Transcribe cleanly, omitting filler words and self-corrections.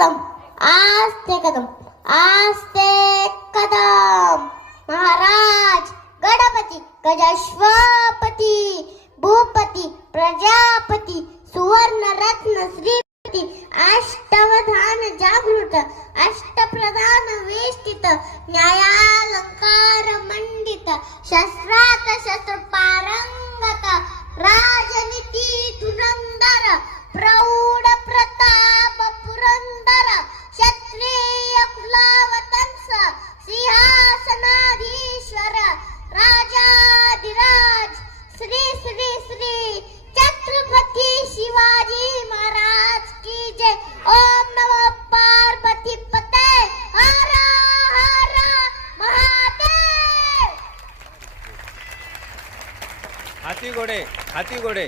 कदम आस्ते कदम आस्ते कदम. महाराज गणपती गजाश्वपती भूपती प्रजापती सुवर्ण रत्न श्रीपती अष्टवधान जागृत अष्टप्रधान वेष्टित न्यायालंकार मंडित शस्त्रात शस्त्र पारंगत राजनीती धुरंधर प्रौढ प्रताप पुरंदर क्षत्रिय कुलावतंस सिंहासनाधीश्वर राजाधिराज श्री श्री श्री छत्रपती शिवाजी महाराज की जय. ओम नमो पार्वती पते हर हर महादेव. हाती घोडे